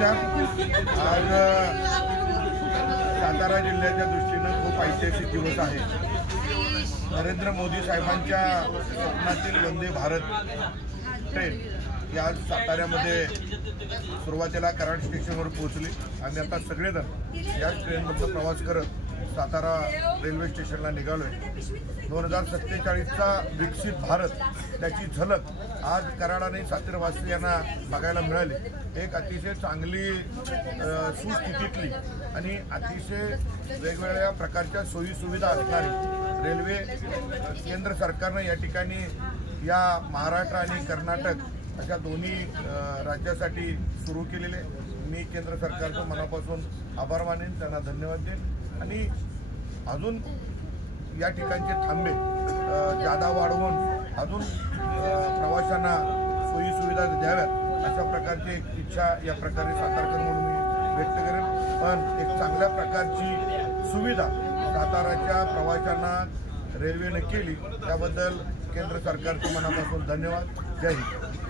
नमस्कार। आज सातारा जिल्ह्याच्या दृष्टीनं खूप ऐतिहासिक दिवस आहे। नरेंद्र मोदी साहेबांच्या स्वप्नातील वंदे भारत ट्रेन ही आज साताऱ्यामध्ये सुरुवातीला कराड स्टेशनवर पोहोचली आणि आता सगळेजण या ट्रेनमधून प्रवास करत सातारा रेल्वे स्टेशनला निघालोय। 2047चा विकसित भारत त्याची झलक आज कराड आणि सातारवासियांना बघायला मिळाली। एक अतिशय चांगली सुस्थितीतली आणि अतिशय वेगवेगळ्या प्रकारच्या सोयी सुविधा असणारी रेल्वे केंद्र सरकारने या ठिकाणी या महाराष्ट्र आणि कर्नाटक अशा दोन्ही राज्यासाठी सुरू केलेले। मी केंद्र सरकारचं मनापासून आभार मानेन, त्यांना धन्यवाद देईन आणि अजून या ठिकाणचे थांबे जादा वाढवून अजून प्रवाशांना सोयी सुविधा द्याव्यात अशा प्रकारची एक इच्छा या प्रकारे सातारकर म्हणून मी व्यक्त करेन। पण एक चांगल्या प्रकारची सुविधा साताराच्या प्रवाशांना रेल्वेने केली त्याबद्दल केंद्र सरकारचं मनापासून धन्यवाद। जय हिंद।